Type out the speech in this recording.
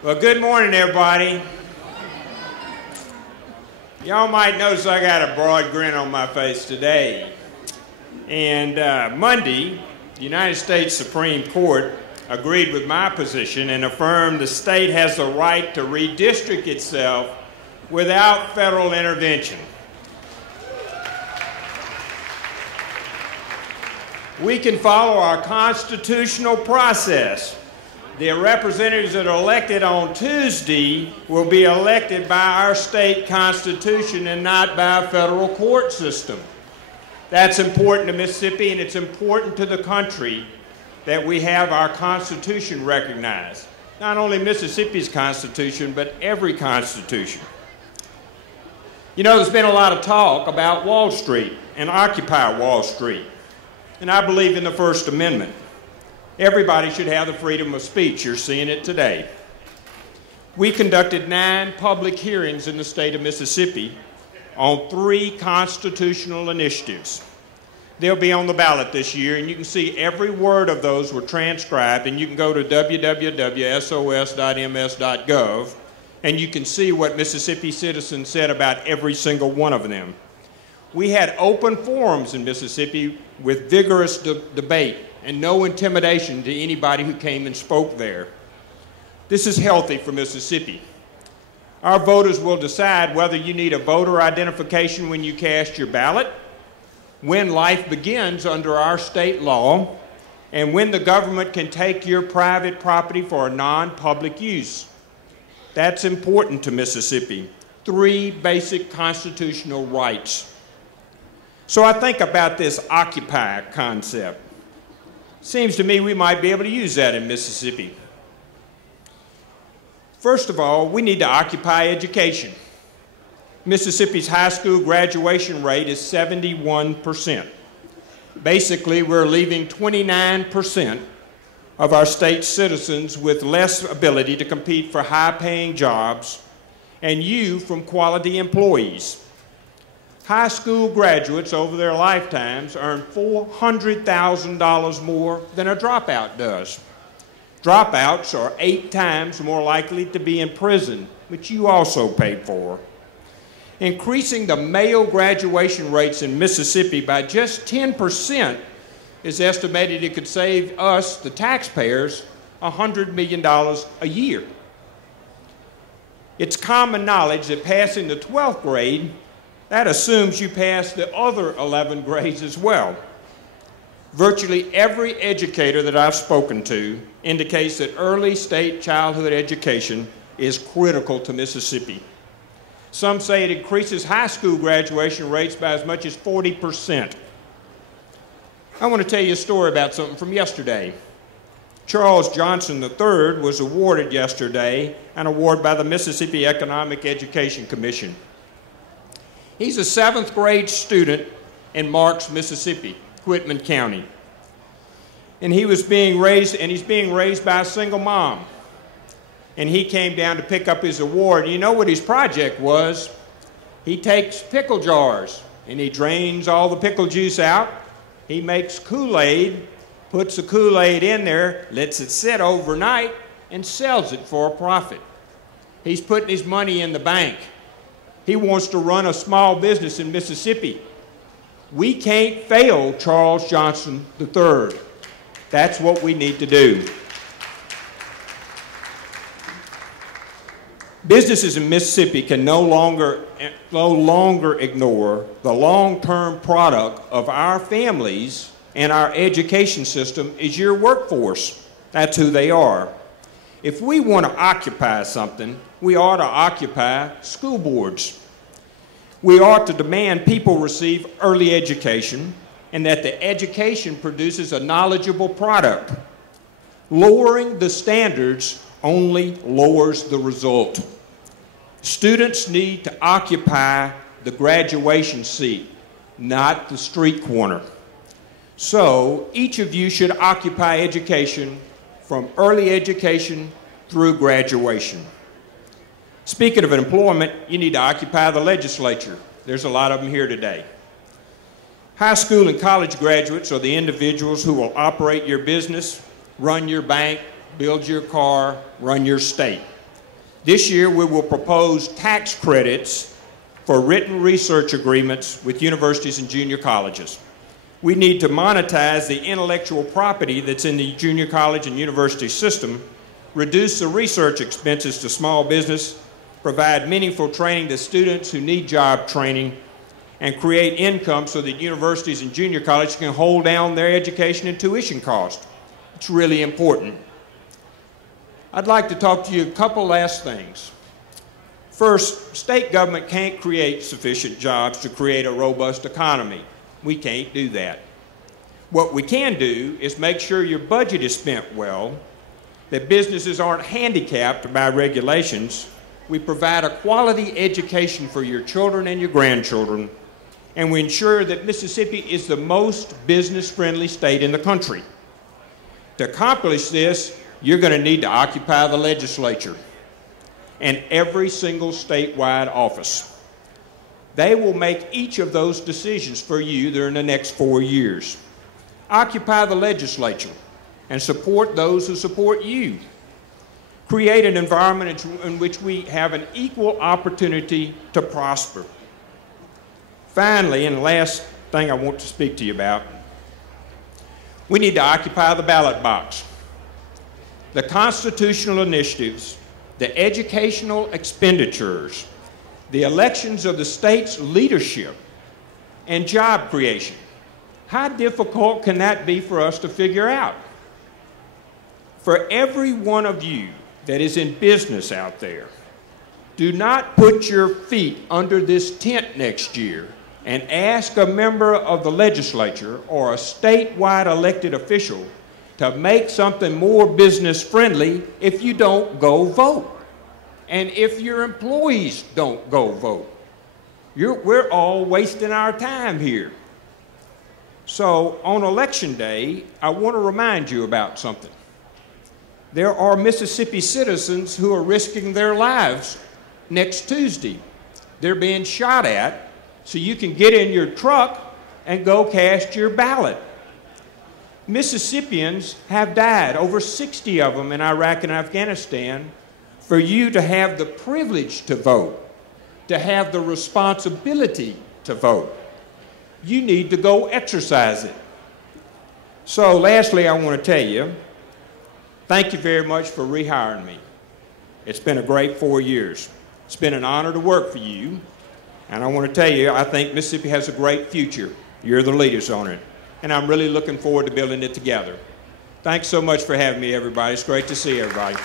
Well, good morning, everybody. Y'all might notice I got a broad grin on my face today. And Monday, the United States Supreme Court agreed with my position and affirmed the state has the right to redistrict itself without federal intervention. We can follow our constitutional process. The representatives that are elected on Tuesday will be elected by our state constitution and not by a federal court system. That's important to Mississippi, and it's important to the country that we have our Constitution recognized. Not only Mississippi's Constitution, but every Constitution. You know, there's been a lot of talk about Wall Street and Occupy Wall Street, and I believe in the First Amendment. Everybody should have the freedom of speech. You're seeing it today. We conducted 9 public hearings in the state of Mississippi on 3 constitutional initiatives. They'll be on the ballot this year, and you can see every word of those were transcribed, and you can go to www.sos.ms.gov, and you can see what Mississippi citizens said about every single one of them. We had open forums in Mississippi with vigorous debate and no intimidation to anybody who came and spoke there. This is healthy for Mississippi. Our voters will decide whether you need a voter identification when you cast your ballot, when life begins under our state law, and when the government can take your private property for a non-public use. That's important to Mississippi. 3 basic constitutional rights. So I think about this Occupy concept. Seems to me we might be able to use that in Mississippi. First of all, we need to occupy education. Mississippi's high school graduation rate is 71%. Basically, we're leaving 29% of our state's citizens with less ability to compete for high-paying jobs and you from quality employees. High school graduates over their lifetimes earn $400,000 more than a dropout does. Dropouts are 8 times more likely to be in prison, which you also pay for. Increasing the male graduation rates in Mississippi by just 10% is estimated it could save us, the taxpayers, $100 million a year. It's common knowledge that passing the 12th grade, that assumes you pass the other 11 grades as well. Virtually every educator that I've spoken to indicates that early state childhood education is critical to Mississippi. Some say it increases high school graduation rates by as much as 40%. I want to tell you a story about something from yesterday. Charles Johnson III was awarded yesterday an award by the Mississippi Economic Education Commission. He's a 7th grade student in Marks, Mississippi, Whitman County. And he's being raised by a single mom. And he came down to pick up his award. And you know what his project was? He takes pickle jars and he drains all the pickle juice out. He makes Kool-Aid, puts the Kool-Aid in there, lets it sit overnight, and sells it for a profit. He's putting his money in the bank. He wants to run a small business in Mississippi. We can't fail Charles Johnson III. That's what we need to do. Businesses in Mississippi can no longer ignore the long-term product of our families and our education system is your workforce. That's who they are. If we want to occupy something, we ought to occupy school boards. We ought to demand people receive early education and that the education produces a knowledgeable product. Lowering the standards only lowers the result. Students need to occupy the graduation seat, not the street corner. So each of you should occupy education from early education through graduation. Speaking of employment, you need to occupy the legislature. There's a lot of them here today. High school and college graduates are the individuals who will operate your business, run your bank, build your car, run your state. This year, we will propose tax credits for written research agreements with universities and junior colleges. We need to monetize the intellectual property that's in the junior college and university system, reduce the research expenses to small business, provide meaningful training to students who need job training, and create income so that universities and junior colleges can hold down their education and tuition costs. It's really important. I'd like to talk to you a couple last things. First, state government can't create sufficient jobs to create a robust economy. We can't do that. What we can do is make sure your budget is spent well, that businesses aren't handicapped by regulations. We provide a quality education for your children and your grandchildren, and we ensure that Mississippi is the most business-friendly state in the country. To accomplish this, you're going to need to occupy the legislature and every single statewide office. They will make each of those decisions for you during the next 4 years. Occupy the legislature and support those who support you. Create an environment in which we have an equal opportunity to prosper. Finally, and the last thing I want to speak to you about, we need to occupy the ballot box. The constitutional initiatives, the educational expenditures, the elections of the state's leadership, and job creation. How difficult can that be for us to figure out? For every one of you that is in business out there, do not put your feet under this tent next year and ask a member of the legislature or a statewide elected official to make something more business friendly if you don't go vote. And if your employees don't go vote. We're all wasting our time here. So on election day, I want to remind you about something. There are Mississippi citizens who are risking their lives next Tuesday. They're being shot at, so you can get in your truck and go cast your ballot. Mississippians have died, over 60 of them in Iraq and Afghanistan, for you to have the privilege to vote, to have the responsibility to vote. You need to go exercise it. So lastly, I want to tell you, thank you very much for rehiring me. It's been a great 4 years. It's been an honor to work for you. And I want to tell you, I think Mississippi has a great future. You're the leaders on it. And I'm really looking forward to building it together. Thanks so much for having me, everybody. It's great to see everybody.